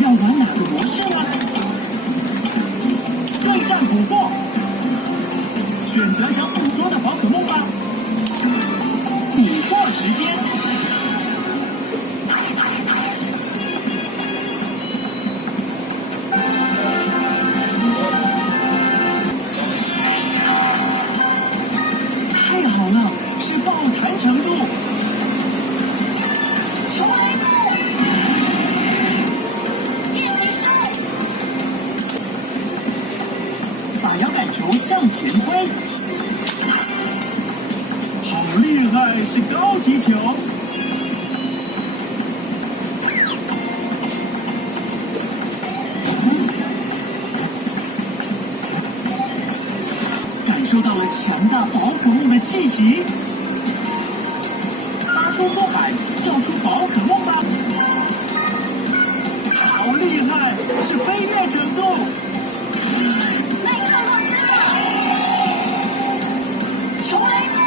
要玩哪个模式呢？对战捕获，选择想捕捉的宝可梦吧。捕获时间。太好了，是爆弹程度。球雷木，电击兽，把摇杆球向前推。好厉害，是高级球。感受到了强大宝可梦的气息，发出呼喊，叫出宝可梦吧！好厉害，是飞跃程度。耐克洛兹表，球雷木，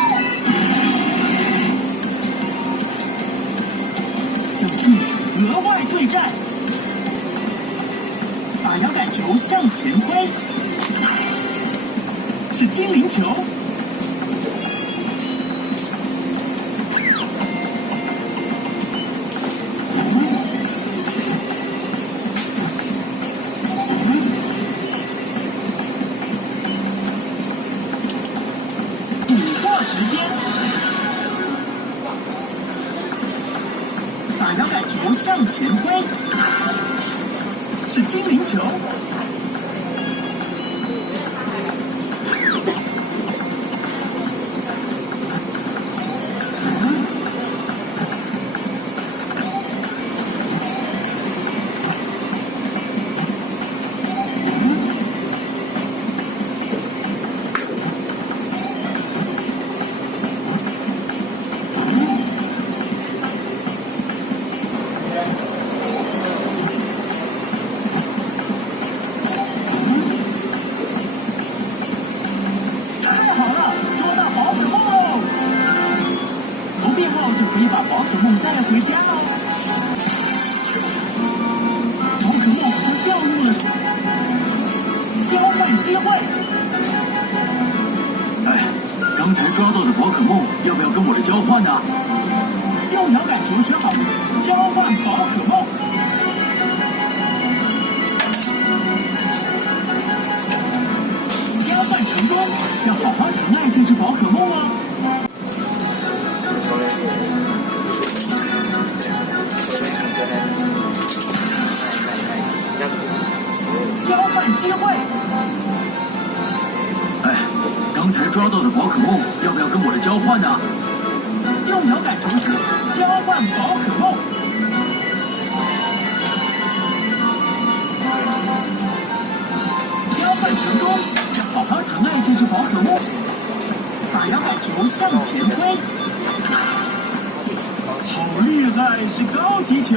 要继续额外对战，把摇杆球向前推，是精灵球。捕获时间，把摇杆球向前推，是精灵球。可以把宝可梦带回家哦。宝可梦好像掉入了交换机会。哎，刚才抓到的宝可梦要不要跟我的交换呢？用摇杆球选好交换宝可梦。交换成功，要好好疼爱这只宝可梦哦。交换机会。哎，刚才抓到的宝可梦要不要跟我的交换呢？用摇杆球交换宝可梦。交换成功，要好好疼爱这只宝可梦。把摇杆球向前推。好厉害，是高级球。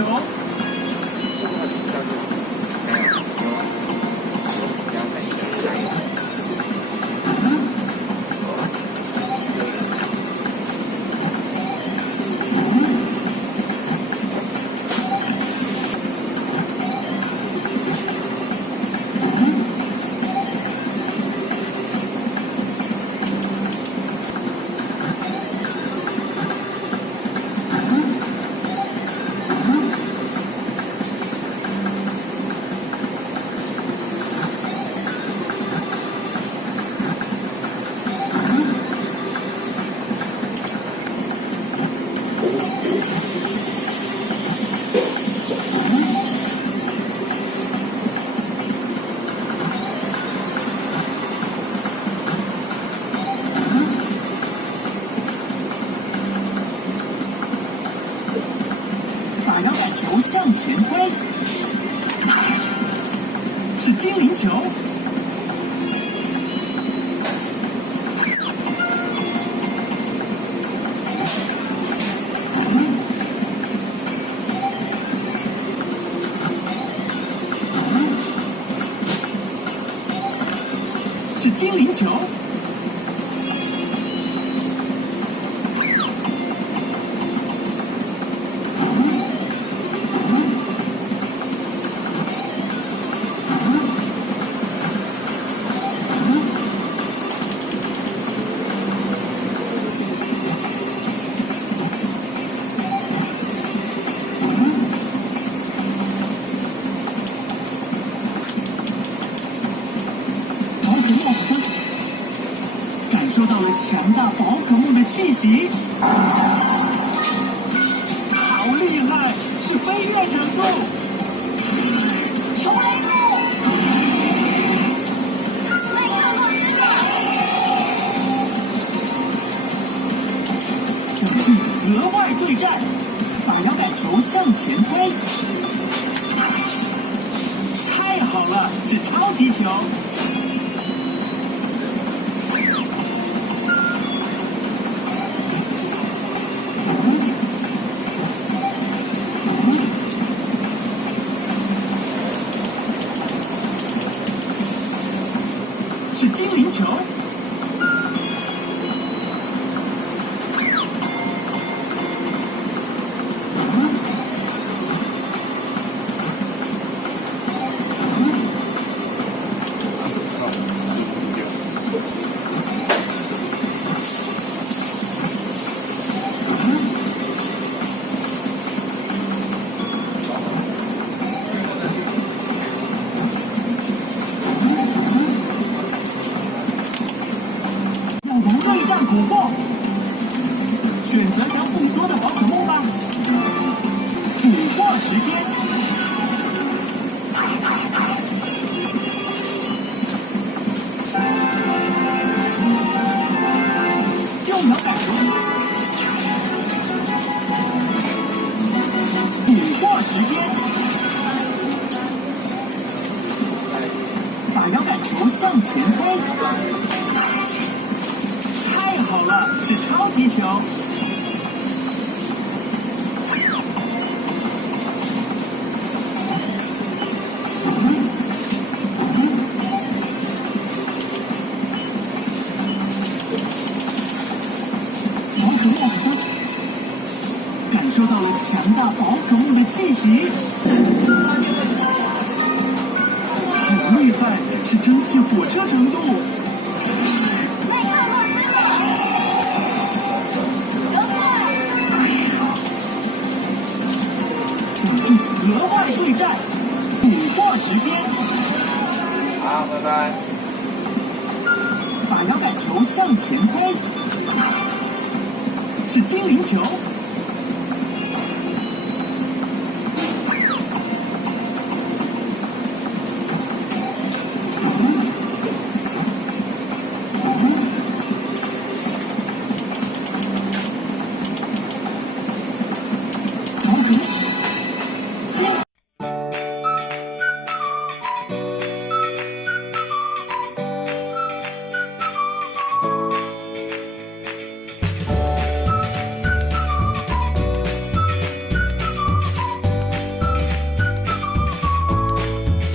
把摇杆球向前推，是精灵球。是精灵球。受到了强大宝可梦的气息。好厉害，是飞跃程度。球雷木，奈克洛兹热，武器额外对战，把摇杆球向前推。太好了，是超级球。是精灵球。对战琥珀，选择想捕捉的宝可梦吧。捕获时间，用摇杆球。捕获时间，把摇杆球向前推。太好了，是超级球。宝可梦海参感受到了强大宝可梦的气息。好厉害，是蒸汽火车程度。奈克洛兹热，等会，武器额外对战，捕获时间。好，拜拜。把摇杆球向前推，是精灵球。